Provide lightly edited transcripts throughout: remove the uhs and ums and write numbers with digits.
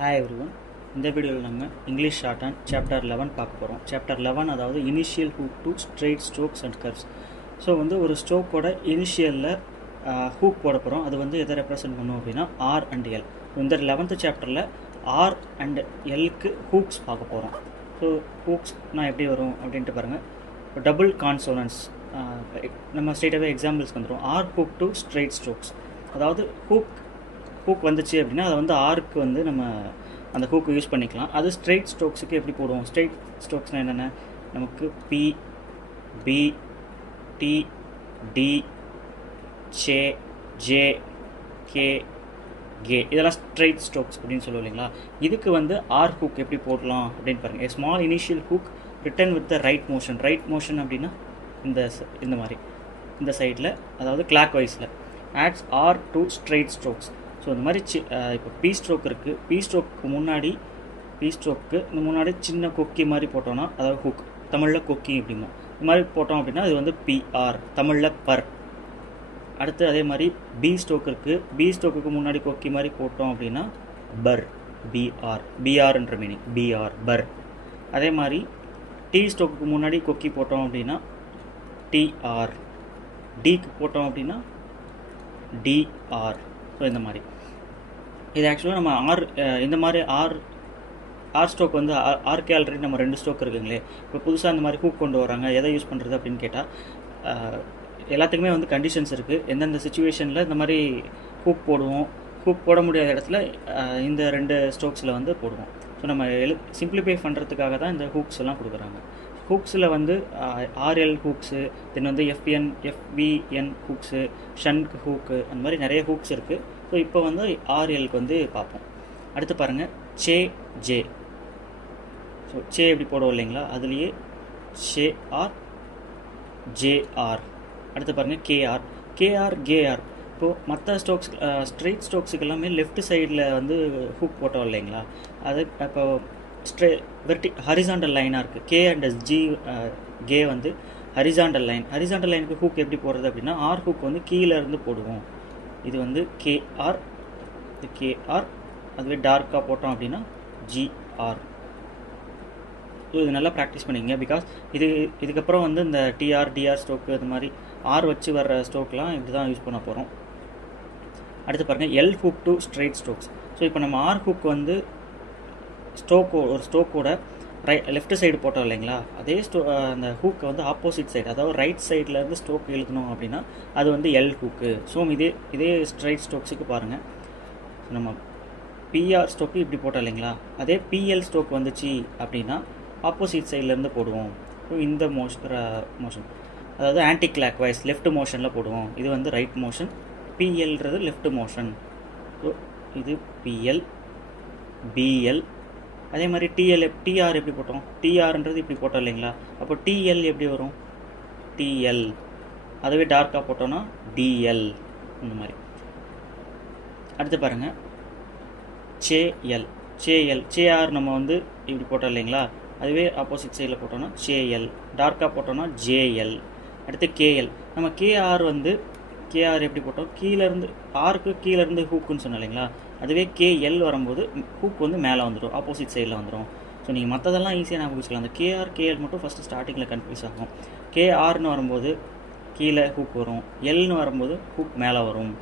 Hi everyone. இந்த வீடியோவில் நம்ம இங்கிலீஷ் ஷார்ட் அண்ட் சாப்டர் 11 பார்க்க போகிறோம். சாப்டர் 11 அதாவது initial hook to straight strokes and curves. So ஒரு ஸ்ட்ரோக்கோட இனிஷியலில் ஹூக் போட போகிறோம். அது எதை ரெப்ரசென்ட் பண்ணும் அப்படின்னா ஆர் அண்ட் எல். இந்த 11th சாப்டரில் ஆர் அண்ட் எல்க்கு ஹூக்ஸ் பார்க்க போகிறோம். ஸோ ஹூக்ஸ் நான் எப்படி வரும் அப்படின்ட்டு பாருங்கள். டபுள் கான்சோனன்ஸ் நம்ம ஸ்ட்ரெயிட்டாகவே எக்ஸாம்பிள்ஸ்க்கு வந்துடும். R hook to straight strokes, அதாவது ஹூக் வந்துச்சு அப்படின்னா அதை ஆருக்கு நம்ம அந்த ஹூக்கு யூஸ் பண்ணிக்கலாம். அது ஸ்ட்ரெயிட் ஸ்ட்ரோக்ஸுக்கு எப்படி போடுவோம்? ஸ்ட்ரெயிட் ஸ்ட்ரோக்ஸ்னால் என்னென்ன? நமக்கு பி, பி, டி, டி, சே, ஜே, கே, கே, இதெல்லாம் ஸ்ட்ரெயிட் ஸ்ட்ரோக்ஸ் அப்படின்னு சொல்லுவோம் இல்லைங்களா? இதுக்கு ஆர் ஹூக் எப்படி போடலாம் அப்படின்னு பாருங்கள். Small initial hook written with the right motion. Right motion அப்படின்னா இந்த மாதிரி இந்த சைடில், அதாவது கிளாக் வைஸில் adds R to straight strokes. So இந்த மாதிரி இப்போ பி ஸ்ட்ரோக் இருக்குது. பி ஸ்ட்ரோக்கு முன்னாடி சின்ன கொக்கி மாதிரி போட்டோன்னா, அதாவது ஹூக், தமிழில் கொக்கி அப்படிமோ, இந்த மாதிரி போட்டோம் அப்படின்னா அது பிஆர், தமிழில் பர். அடுத்து அதே மாதிரி பி ஸ்ட்ரோக் இருக்குது. பி ஸ்ட்ரோக்குக்கு முன்னாடி கொக்கி மாதிரி போட்டோம் அப்படின்னா பர், பிஆர், பிஆர்ன்ற மீனிங், பிஆர், பர். அதே மாதிரி டி ஸ்ட்ரோக்குக்கு முன்னாடி கொக்கி போட்டோம் அப்படின்னா டிஆர், டிக்கு போட்டோம் அப்படின்னா டிஆர். ஸோ இந்த மாதிரி இது ஆக்சுவலாக நம்ம இந்த மாதிரி ஆர் ஸ்ட்ரோக் ஆர்கே ஆல்ரெடி நம்ம 2 ஸ்ட்ரோக் இருக்குங்களே. இப்போ புதுசாக இந்த மாதிரி ஹூக் கொண்டு வராங்க. எதை யூஸ் பண்ணுறது அப்படின்னு கேட்டால் எல்லாத்துக்குமே கண்டிஷன்ஸ் இருக்குது. எந்தெந்த சுச்சுவேஷனில் இந்த மாதிரி ஹூக் போடுவோம், ஹூக் போட முடியாத இடத்துல இந்த 2 ஸ்ட்ரோக்ஸில் போடுவோம். ஸோ நம்ம சிம்பிளிஃபை பண்ணுறதுக்காக தான் இந்த ஹூக்ஸ் எல்லாம் கொடுக்குறாங்க. ஹூக்ஸில் ஆர்எல் ஹூக்ஸு, தென் எஃபிஎன் ஹூக்ஸு, ஷன்க் ஹூக்கு, அந்த மாதிரி நிறைய ஹூக்ஸ் இருக்குது. ஸோ இப்போ ஆர்எல்க்கு பார்ப்போம். அடுத்து பாருங்கள், சே, ஜே. ஸோ சே எப்படி போடுவோம் இல்லைங்களா? அதுலேயே ஷே ஆர், ஜேஆர். அடுத்து பாருங்கள் கேஆர், கேஆர். இப்போது மற்ற ஸ்ட்ரோக்ஸ், ஸ்ட்ரெயிட் ஸ்ட்ரோக்ஸுக்கு எல்லாமே லெஃப்ட் சைடில் ஹூக் போட்டோம் இல்லைங்களா? அது இப்போ ஹரிசாண்டல் லைனாக இருக்குது. K and G, K horizontal line. Horizontal லைனுக்கு ஹூக் எப்படி போடுறது அப்படின்னா ஆர் ஹூக் கீழே இருந்து போடுவோம். இது கேஆர், இது கேஆர். அதுவே டார்க்காக போட்டோம் அப்படின்னா ஜிஆர். ஸோ இது நல்லா ப்ராக்டிஸ் பண்ணிங்க. பிகாஸ் இதுக்கப்புறம் இந்த டிஆர், டிஆர் ஸ்ட்ரோக்கு, இது மாதிரி ஆர் வச்சு வர்ற ஸ்ட்ரோக்லாம் இப்படி தான் யூஸ் பண்ண போகிறோம். அடுத்து பாருங்கள், L hook to straight strokes. So இப்போ நம்ம ஆர் ஹூக் ஒரு ஸ்ட்ரோக்கோட லெஃப்ட் சைடு போட்டோம் இல்லைங்களா? அதே அந்த ஹூக்கை ஆப்போசிட் சைடு, அதாவது ரைட் சைட்லேருந்து ஸ்ட்ரோக் எழுதணும் அப்படின்னா அது எல் ஹூக்கு. ஸோ இதே ஸ்ட்ரைட் ஸ்ட்ரோக்ஸுக்கு பாருங்கள், நம்ம பிஆர் ஸ்ட்ரோக்கு இப்படி போட்டோம் இல்லைங்களா? அதே பிஎல் ஸ்ட்ரோக் வந்துச்சு அப்படின்னா ஆப்போசிட் சைட்லேருந்து போடுவோம். ஸோ இந்த மோஷன், அதாவது ஆன்டி கிளாக் வைஸ் லெஃப்ட் மோஷனில் போடுவோம். இது ரைட் மோஷன், பிஎல்ன்றது லெஃப்ட் மோஷன். ஸோ இது பிஎல், பிஎல். அதே மாதிரி டிஆர் எப்படி போட்டோம்? டிஆர்ன்றது இப்படி போட்டோம் இல்லைங்களா? அப்போ டிஎல் எப்படி வரும்? டிஎல். அதுவே டார்க்காக போட்டோன்னா டிஎல், இந்த மாதிரி. அடுத்து பாருங்கள், சேஆர் நம்ம இப்படி போட்டோம் இல்லைங்களா? அதுவே ஆப்போசிட் சைடில் போட்டோன்னா சேஎல், டார்க்காக போட்டோன்னா ஜேஎல். அடுத்து கேஎல். நம்ம கேஆர் எப்படி போட்டோம்? கீழேருந்து, ஆருக்கு கீழேருந்து ஹூக்குன்னு சொன்னோம் இல்லைங்களா? அதுவே கேஎல் வரும்போது ஹூக் மேலே வந்துடும், ஆப்போசிட் சைடில் வந்துடும். ஸோ நீங்கள் மற்றதெல்லாம் ஈஸியாக ஞாபகம் வச்சுக்கலாம். அந்த கேஆர், கேஎல் மட்டும் ஃபஸ்ட்டு ஸ்டார்டிங்கில் கன்ஃபியூஸ் ஆகும். கேஆர்னு வரும்போது கீழே ஹூக் வரும், எல்னு வரும்போது ஹூக் மேலே வரும்.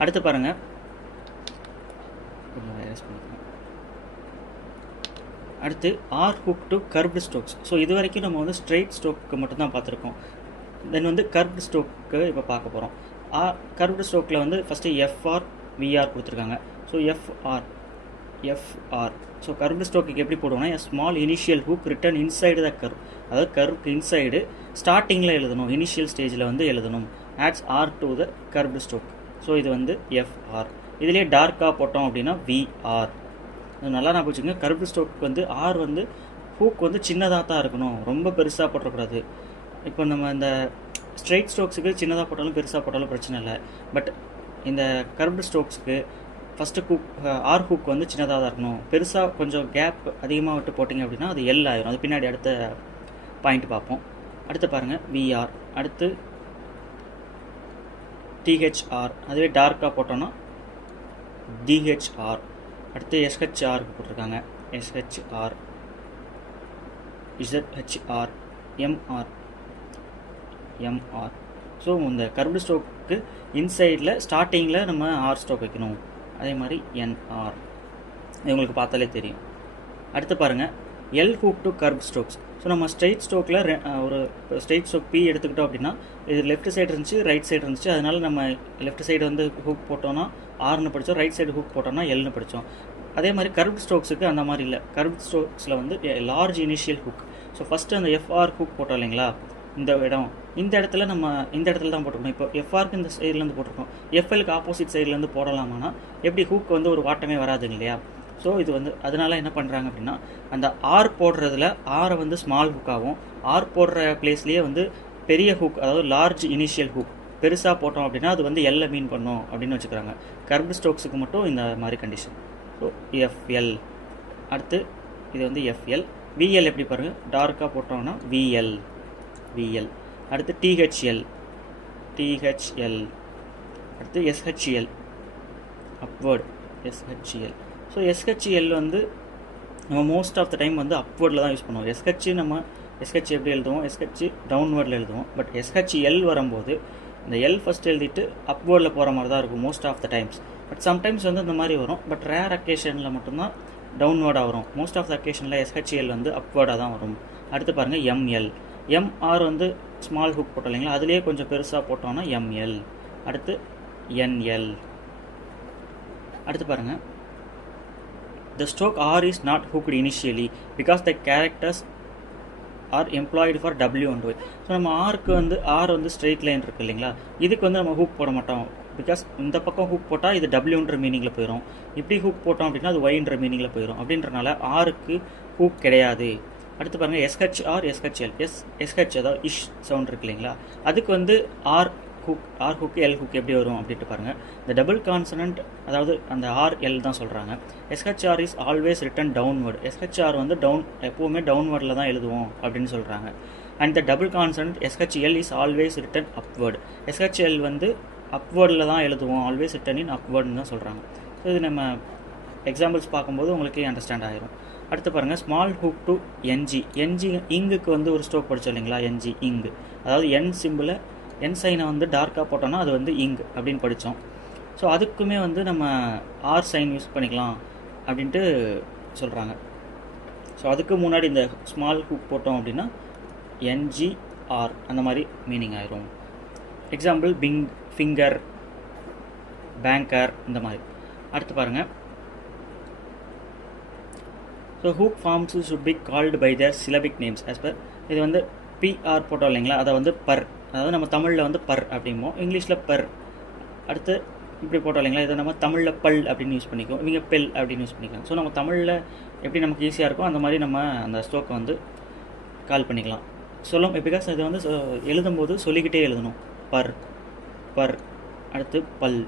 அடுத்து பாருங்கள், அடுத்து R hook to curved strokes. So இது வரைக்கும் நம்ம ஸ்ட்ரெயிட் ஸ்ட்ரோக்கு மட்டும்தான் பார்த்துருக்கோம். தென் கர்வ்டு ஸ்ட்ரோக்கு இப்போ பார்க்க போகிறோம். கர்வ்டு ஸ்ட்ரோக்கில் ஃபஸ்ட்டு எஃப்ஆர், விஆர் கொடுத்துருக்காங்க. So FR. So curved stroke எப்படி போடுவோம்னா small initial hook written inside the curve, அதாவது கர்வுக்கு இன்சைடு ஸ்டார்டிங்கில் எழுதணும், இனிஷியல் ஸ்டேஜில் எழுதணும். Adds R to the curved stroke. So இது எஃப்ஆர். இதுலேயே டார்க்காக போட்டோம் அப்படின்னா விஆர். அது நல்லா நான் வச்சுக்கோங்க. கர்வ்டு ஸ்ட்ரோக்கு ஆர் ஹூக் சின்னதாக தான் இருக்கணும், ரொம்ப பெருசாக போட்டக்கூடாது. இப்போ நம்ம இந்த ஸ்ட்ரெயிட் ஸ்ட்ரோக்ஸுக்கு சின்னதாக போட்டாலும் பெருசாக போட்டாலும் பிரச்சனை இல்லை. பட் இந்த கர்வ்டு ஸ்ட்ரோக்ஸுக்கு ஃபஸ்ட்டு ஆர் ஹூக் சின்னதாக தான் இருக்கணும். பெருசாக கொஞ்சம் கேப் அதிகமாக விட்டு போட்டிங்க அப்படின்னா அது எல் ஆயிரும். அது பின்னாடி அடுத்த பாயிண்ட் பார்ப்போம். அடுத்து பாருங்கள், விஆர். அடுத்து டிஹெச்ஆர். அதுவே டார்க்காக போட்டோன்னா டிஹெச்ஆர். அடுத்து எஸ்ஹெச்ஆருக்கு போட்டிருக்காங்க. எஸ்ஹெச்ஆர், இசட்ஹெச்ஆர், எம்ஆர். ஸோ இந்த கர்வ்டு ஸ்ட்ரோக்கு இன்சைடில் ஸ்டார்டிங்கில் நம்ம ஆர் ஸ்ட்ரோக் வைக்கணும். அதே மாதிரி என்ஆர், இது உங்களுக்கு பார்த்தாலே தெரியும். அடுத்து பாருங்கள், L hook to curve strokes. So நம்ம ஸ்ட்ரெயிட் ஸ்ட்ரோக்கில் ஒரு ஸ்ட்ரெயிட் ஸ்ட்ரோக் பி எடுத்துக்கிட்டோம் அப்படின்னா, இது லெஃப்ட் சைடு இருந்துச்சு, ரைட் சைடு இருந்துச்சு. அதனால நம்ம லெஃப்ட் சைடு வந்து ஹூக் போட்டோன்னா ஆர்னு படித்தோம், ரைட் சைடு ஹூக் போட்டோன்னா எல்னு படித்தோம். அதே மாதிரி கர்வ் ஸ்ட்ரோக்ஸுக்கு அந்த மாதிரி இல்லை. கர்வ் ஸ்ட்ரோக்ஸில் வந்து large initial hook. So first அந்த எஃப்ஆர் ஹூக் போட்டோம் இல்லைங்களா, இந்த இடத்துல நம்ம இந்த இடத்துல தான் போட்டுக்கணும். இப்போ எஃப்ஆருக்கு இந்த சைட்லேருந்து போட்டிருக்கோம், எஃப்எலுக்கு ஆப்போசிட் சைட்லேருந்து போடலாமான்னா எப்படி ஹூக் வந்து ஒரு வாட்டமே வராது இல்லையா. ஸோ இது வந்து அதனால் என்ன பண்ணுறாங்க அப்படின்னா, அந்த ஆர் போடுறதுல ஆரை வந்து ஸ்மால் ஹூக்காகவும், ஆர் போடுற பிளேஸ்லேயே வந்து பெரிய ஹூக், அதாவது லார்ஜ் இனிஷியல் ஹூக் பெருசாக போட்டோம் அப்படின்னா அது வந்து எல்லை மீன் பண்ணும் அப்படின்னு வச்சுக்கிறாங்க. கர்வ்டு ஸ்ட்ரோக்ஸுக்கு மட்டும் இந்த மாதிரி கண்டிஷன். So FL. அடுத்து இது வந்து எஃப்எல். விஎல் எப்படி பாருங்கள், டார்க்காக போட்டோம்னா விஎல். அடுத்து டிஹெச்எல். அடுத்து எஸ்ஹெச்எல், அப்வர்ட் எஸ்ஹெச்எல். ஸோ எஸ்ஹெச்எல் வந்து நம்ம மோஸ்ட் ஆஃப் த டைம் வந்து அப்வர்டில் தான் யூஸ் பண்ணுவோம். எஸ்ஹெச் எப்படி எழுதுவோம், எஸ்ஹெச் டவுன்வர்டில் எழுதுவோம். பட் எஸ்ஹெச்எல் வரும்போது இந்த எல் ஃபஸ்ட் எழுதிட்டு அப்வர்டில் போகிற மாதிரி தான் இருக்கும் most of the times. But sometimes வந்து இந்த மாதிரி வரும். பட் ரேர் அக்கேஷனில் மட்டும்தான் டவுன்வர்டாக வரும். மோஸ்ட் ஆஃப் த அக்கேஷனில் எஸ்ஹெச்எல் வந்து அப்வர்டாக தான் வரும். அடுத்து பாருங்கள் எம்எல். எம்ஆர் வந்து ஸ்மால் ஹூக் போட்டோம் இல்லைங்களா, அதுலேயே கொஞ்சம் பெருசாக போட்டோன்னா எம்எல். அடுத்து என்எல். அடுத்து பாருங்கள், the stroke R is not hooked initially because the characters are employed for W and Y. So நம்ம ஆருக்கு வந்து ஆர் வந்து ஸ்ட்ரெயிட் லைன் இருக்குது இல்லைங்களா, இதுக்கு வந்து நம்ம ஹூக் போட மாட்டோம். பிகாஸ் இந்த பக்கம் ஹூக் போட்டால் இது டபிள்யூன்ற மீனிங்கில் போயிடும், இப்படி ஹூக் போட்டோம் அப்படின்னா அது ஒய்ன்ற மீனிங்கில் போயிடும். அப்படின்றனால ஆருக்கு ஹூக் கிடையாது. அடுத்து பாருங்கள், எஸ்ஹெச்ஆர், எஸ்ஹெச்எல். எஸ்ஹெச் அதாவது இஷ் சவுண்ட் இருக்கு இல்லைங்களா, அதுக்கு வந்து ஆர் ஹூக் எல் ஹூக் எப்படி வரும் அப்படின்ட்டு பாருங்கள். இந்த டபுள் கான்சனன்ட், அதாவது அந்த ஆர்எல் தான் சொல்கிறாங்க. SHR is always written downward. SHR வந்து எப்போவுமே டவுன்வர்டில் தான் எழுதுவோம் அப்படின்னு சொல்கிறாங்க. And the double consonant SHL is always written upward. SHL வந்து அப்வர்டில் தான் எழுதுவோம், ஆல்வேஸ் ரிட்டன் இன் அப்வர்டுன்னு தான் சொல்கிறாங்க. ஸோ இது நம்ம எக்ஸாம்பிள்ஸ் பார்க்கும்போது உங்களுக்கே அண்டர்ஸ்டாண்ட் ஆகிரும். அடுத்து பாருங்கள், ஸ்மால் ஹூக் டு என்ஜி. இங்குக்கு வந்து ஒரு ஸ்ட்ரோக் படித்தோம் இல்லைங்களா, என்ஜி இங்கு, அதாவது என் சிம்பிளை என் சைனை வந்து டார்க்காக போட்டோன்னா அது வந்து இங்கு அப்படின்னு படித்தோம். ஸோ அதுக்குமே வந்து நம்ம ஆர் சைன் யூஸ் பண்ணிக்கலாம் அப்படின்ட்டு சொல்கிறாங்க. ஸோ அதுக்கு முன்னாடி இந்த ஸ்மால் ஹூக் போட்டோம் அப்படின்னா என்ஜிஆர் அந்த மாதிரி மீனிங் ஆயிரும். எக்ஸாம்பிள் ஃபிங்கர், பேங்கர் இந்த மாதிரி. அடுத்து பாருங்கள், so hook forms should be called by their syllabic names as per. இது வந்து பிஆர் போட்டோம் இல்லைங்களா, அதை வந்து பர், அதாவது நம்ம தமிழில் வந்து பர் அப்படிம்போம், இங்கிலீஷில் பர். அடுத்து இப்படி போட்டோம் இல்லைங்களா, இதை நம்ம தமிழில் பல் அப்படின்னு யூஸ் பண்ணிக்குவோம், இவங்க பெல் அப்படின்னு யூஸ் பண்ணிக்கலாம். ஸோ நம்ம தமிழில் எப்படி நமக்கு ஈஸியாக இருக்கும் அந்த மாதிரி நம்ம அந்த ஸ்ட்ரோக்கை வந்து கால் பண்ணிக்கலாம். பிகாஸ் இதை வந்து எழுதும்போது சொல்லிக்கிட்டே எழுதணும். பர், அடுத்து பல்,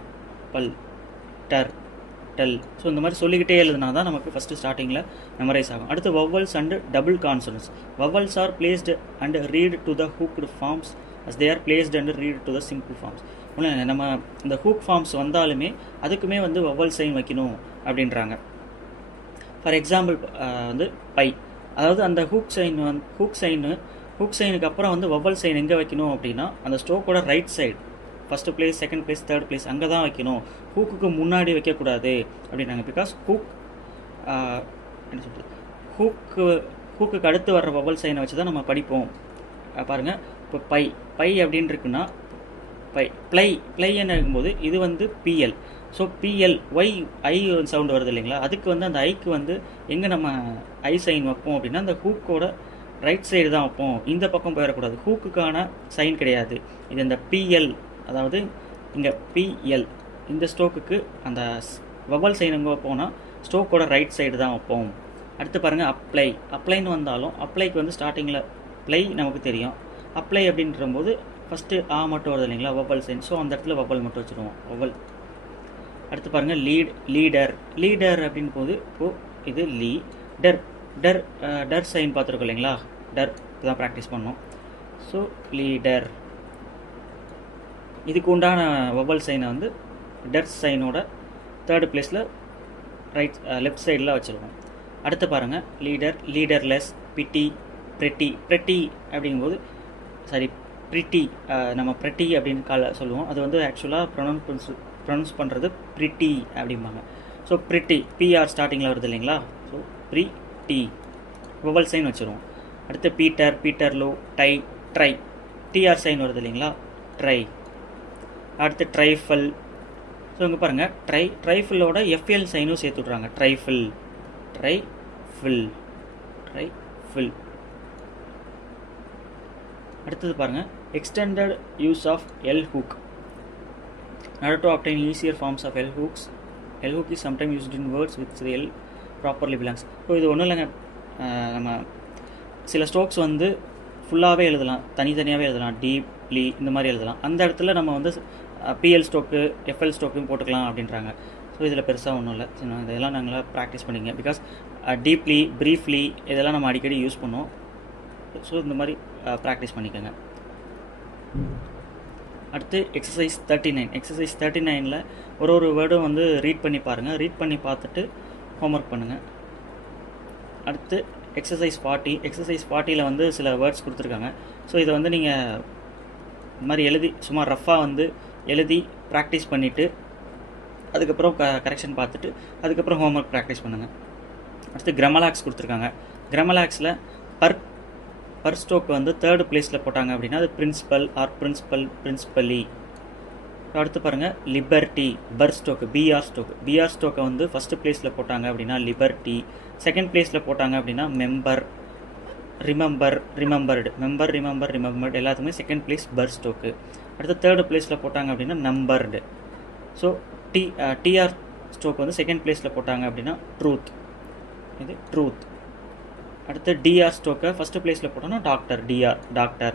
டெல். ஸோ இந்த மாதிரி சொல்லிக்கிட்டே எழுதுனா தான் நமக்கு ஃபஸ்ட்டு ஸ்டார்டிங்கில் மெமரைஸ் ஆகும். அடுத்து vowels and double consonants. Vowels are placed and read to the hooked forms as they are placed and read to the simple forms. நம்ம இந்த ஹூக் ஃபார்ம்ஸ் வந்தாலுமே அதுக்குமே வந்து வவல் சைன் வைக்கணும் அப்படின்றாங்க. ஃபார் எக்ஸாம்பிள் வந்து பை, அதாவது அந்த ஹூக் சைனுக்கு அப்புறம் வந்து வவல் சைன் எங்கே வைக்கணும் அப்படின்னா அந்த ஸ்ட்ரோக்கோட right side, first place, second place, third place அங்கே தான் வைக்கணும், ஹூக்குக்கு முன்னாடி வைக்கக்கூடாது அப்படின்னாங்க. பிகாஸ் என்ன சொல்கிறது, ஹூக்குக்கு அடுத்து வர்ற வவல் சைனை வச்சு தான் நம்ம படிப்போம். பாருங்கள், இப்போ பை அப்படின்னு இருக்குன்னா ப்ளை என்ன இருக்கும்போது இது வந்து பிஎல். ஸோ பிஎல் ஒய் ஐ சவுண்டு வருது இல்லைங்களா, அதுக்கு வந்து அந்த ஐக்கு வந்து எங்கே நம்ம ஐ சைன் வைப்போம் அப்படின்னா அந்த ஹூக்கோட ரைட் சைடு தான் வைப்போம், இந்த பக்கம் போயிடக்கூடாது. ஹூக்குக்கான சைன் கிடையாது இது. இந்த பிஎல், அதாவது இங்கே பிஎல், இந்த ஸ்ட்ரோக்குக்கு அந்த வவல் சைன் எங்கே வைப்போம்னா ஸ்ட்ரோக்கோட ரைட் சைடு தான் வைப்போம். அடுத்து பாருங்கள், அப்ளைன்னு வந்தாலும் அப்ளைக்கு வந்து ஸ்டார்டிங்கில் ப்ளை நமக்கு தெரியும். அப்ளை அப்படின்றபோது ஃபஸ்ட்டு ஆ மட்டும் வருது இல்லைங்களா, வவல் சைன். ஸோ அந்த இடத்துல வவல் மட்டும் வச்சுருவோம், வவல். அடுத்து பாருங்கள், லீடர் அப்படின்னு போது இப்போது இது டர் சைன் பார்த்துருக்கோம் இல்லைங்களா, டர் தான் ப்ராக்டிஸ் பண்ணோம். ஸோ லீடர், இதுக்கு உண்டான வவல் சைனை வந்து டர் சைனோட தேர்டு பிளேஸில் லெஃப்ட் சைடில் வச்சுருவோம். அடுத்து பாருங்கள் லீடர்லெஸ், பிட்டி, ப்ரெட்டி அப்படிங்கும்போது ப்ரிட்டி, நம்ம ப்ரெட்டி அப்படின்னு சொல்லுவோம். அது வந்து ஆக்சுவலாக ப்ரொனவுன்ஸ் பண்ணுறது ப்ரிட்டி அப்படிம்பாங்க. ஸோ ப்ரிட்டி, பிஆர் ஸ்டார்டிங்கில் வருது இல்லைங்களா? ஸோ ப்ரிட்டி வவல் சைன் வச்சுருவோம். அடுத்து பீட்டர்லோ, ட்ரை, டிஆர் சைன் வருது இல்லைங்களா? ட்ரை. அடுத்து ட்ரைஃபிள். ஸோ இங்கே பாருங்கள் ட்ரைஃபிளோட எஃப்எல் சைனும் சேர்த்து விட்றாங்க. ட்ரைஃபிள். அடுத்தது பாருங்கள் extended use of L hook. In order to obtain easier forms of L hooks is sometimes used in words with the L properly belongs. So இது ஒன்றும் இல்லைங்க, நம்ம சில ஸ்ட்ரோக்ஸ் வந்து ஃபுல்லாகவே எழுதலாம், தனித்தனியாகவே எழுதலாம், டீப்லி இந்த மாதிரி எழுதலாம். அந்த இடத்துல நம்ம வந்து பிஎல் ஸ்ட்ரோக்கு எஃப்எல் ஸ்ட்ரோக்கும் போட்டுக்கலாம் அப்படின்றாங்க. ஸோ இதில் பெருசாக ஒன்றும் இல்லை, இதெல்லாம் நாங்கள் ப்ராக்டிஸ் பண்ணிங்க. பிகாஸ் டீப்லி, ப்ரீஃப்லி இதெல்லாம் நம்ம அடிக்கடி யூஸ் பண்ணுவோம். ஸோ இந்த மாதிரி ப்ராக்டிஸ் பண்ணிக்கோங்க. அடுத்து எக்ஸசைஸ் 39ல் ஒரு வேர்டும் வந்து ரீட் பண்ணி பாருங்கள். ரீட் பண்ணி பார்த்துட்டு ஹோம்ஒர்க் பண்ணுங்கள். அடுத்து எக்ஸசைஸ் 40ல் வந்து சில வேர்ட்ஸ் கொடுத்துருக்காங்க. ஸோ இதை வந்து நீங்கள் இந்த மாதிரி எழுதி சும்மா ரஃபாக வந்து எழுதி ப்ராக்டிஸ் பண்ணிவிட்டு அதுக்கப்புறம் கரெக்ஷன் பார்த்துட்டு அதுக்கப்புறம் ஹோம்ஒர்க் ப்ராக்டிஸ் பண்ணுங்கள். அடுத்து கிராமலாக்ஸ் கொடுத்துருக்காங்க. கிராமலாக்ஸில் பர் ஸ்ட்ரோக் வந்து 3rd பிளேஸில் போட்டாங்க அப்படின்னா அது பிரின்சிபல் ஆர் பிரின்சிபலி. அடுத்து பாருங்கள் லிபர்ட்டி, பர் ஸ்ட்ரோக்கு, பிஆர் ஸ்ட்ரோக்கை வந்து 1st பிளேஸில் போட்டாங்க அப்படின்னா லிபர்ட்டி. 2nd பிளேஸில் போட்டாங்க அப்படின்னா மெம்பர், ரிமெம்பர்டு எல்லாத்துக்குமே 2nd பிளேஸ் பர் ஸ்ட்ரோக்கு. அடுத்து 3rd பிளேஸில் போட்டாங்க அப்படின்னா நம்பர்டு. ஸோ டிஆர் ஸ்ட்ரோக் வந்து 2nd பிளேஸில் போட்டாங்க அப்படின்னா ட்ரூத். இது ட்ரூத். அடுத்து டிஆர் ஸ்ட்ரோக்கை 1st பிளேஸில் போட்டோம்னா டாக்டர், டாக்டர்.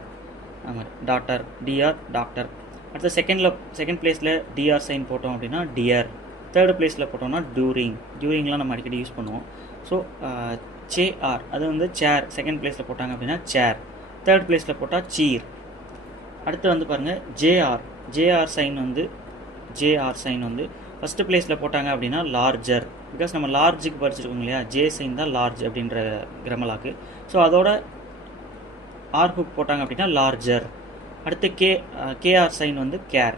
அடுத்து 2nd பிளேஸில் டிஆர் சைன் போட்டோம் அப்படின்னா டியர். 3rd பிளேஸில் போட்டோம்னா டியூரிங்லாம் நம்ம அடிக்கடி யூஸ் பண்ணுவோம். ஸோ சேஆர் அது வந்து சேர், 2nd பிளேஸில் போட்டாங்க அப்படின்னா சேர். 3rd பிளேஸில் போட்டால் சீர். அடுத்து வந்து பாருங்கள் ஜேஆர் சைன் வந்து 1st பிளேஸில் போட்டாங்க அப்படின்னா லார்ஜர். பிகாஸ் நம்ம லார்ஜுக்கு படிச்சிருக்கோம் இல்லையா, ஜே சைன் தான் லார்ஜ் அப்படின்ற கிராமலாக்கு. ஸோ அதோட ஆர் ஹுக் போட்டாங்க அப்படின்னா லார்ஜர். அடுத்து கேஆர் சைன் வந்து கேர்.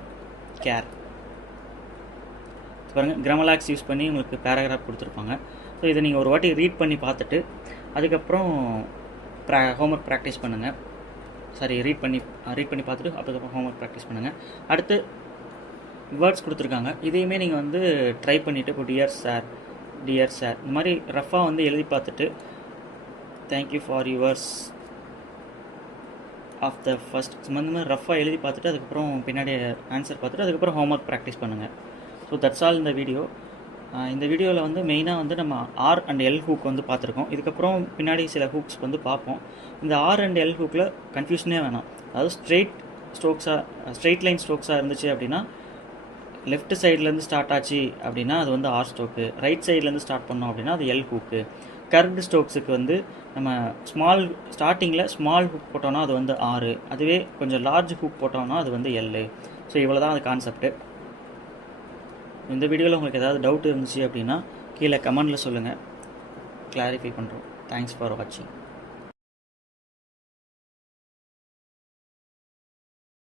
பாருங்கள் கிராமலாக்ஸ் யூஸ் பண்ணி உங்களுக்கு பேராகிராஃப் கொடுத்துருப்பாங்க. ஸோ இதை நீங்கள் ஒரு வாட்டி ரீட் பண்ணி பார்த்துட்டு அதுக்கப்புறம் ஹோம்ஒர்க் ப்ராக்டிஸ் பண்ணுங்கள். ரீட் பண்ணி பார்த்துட்டு அதுக்கப்புறம் ஹோம்ஒர்க் ப்ராக்டிஸ் பண்ணுங்கள். அடுத்து வேர்ட்ஸ் கொடுத்துருக்காங்க. இதையுமே நீங்கள் வந்து ட்ரை பண்ணிவிட்டு இப்போ டியர் சார் இந்த மாதிரி ரஃபாக வந்து எழுதி பார்த்துட்டு thank you for yours of the first இந்த மாதிரி ரஃபாக எழுதி பார்த்துட்டு அதுக்கப்புறம் பின்னாடி ஆன்சர் பார்த்துட்டு அதுக்கப்புறம் ஹோம்ஒர்க் ப்ராக்டிஸ் பண்ணுங்கள். ஸோ தட்ஸ் ஆல் இந்த வீடியோ. இந்த வீடியோவில் வந்து மெயினாக வந்து நம்ம ஆர் அண்ட் எல் ஹூக் வந்து பார்த்துருக்கோம். இதுக்கப்புறம் பின்னாடி சில ஹூக்ஸ் வந்து பார்ப்போம். இந்த ஆர் அண்ட் எல் ஹூக்கில் கன்ஃபியூஷனே வேணாம். அதாவது ஸ்ட்ரெயிட் லைன் ஸ்ட்ரோக்ஸாக இருந்துச்சு அப்படின்னா லெஃப்ட் சைட்லேருந்து ஸ்டார்ட் ஆச்சு அப்படின்னா அது வந்து ஆர் ஸ்ட்ரோக்கு. ரைட் சைட்லேருந்து ஸ்டார்ட் பண்ணோம் அப்படின்னா அது எல் ஹூக்கு. கர்வ்டு ஸ்ட்ரோக்ஸுக்கு வந்து நம்ம ஸ்டார்டிங்கில் ஸ்மால் ஹூக் போட்டோம்னா அது வந்து ஆர், அதுவே கொஞ்சம் லார்ஜ் ஹூக் போட்டோம்னா அது வந்து எல். ஸோ இவ்வளோ தான் அது கான்செப்ட்டு. இந்த வீடியோவில் உங்களுக்கு ஏதாவது டவுட் இருந்துச்சு அப்படின்னா கீழே கமெண்டில் சொல்லுங்கள், கிளாரிஃபை பண்ணுறோம். தேங்க்ஸ் ஃபார் வாட்சிங்.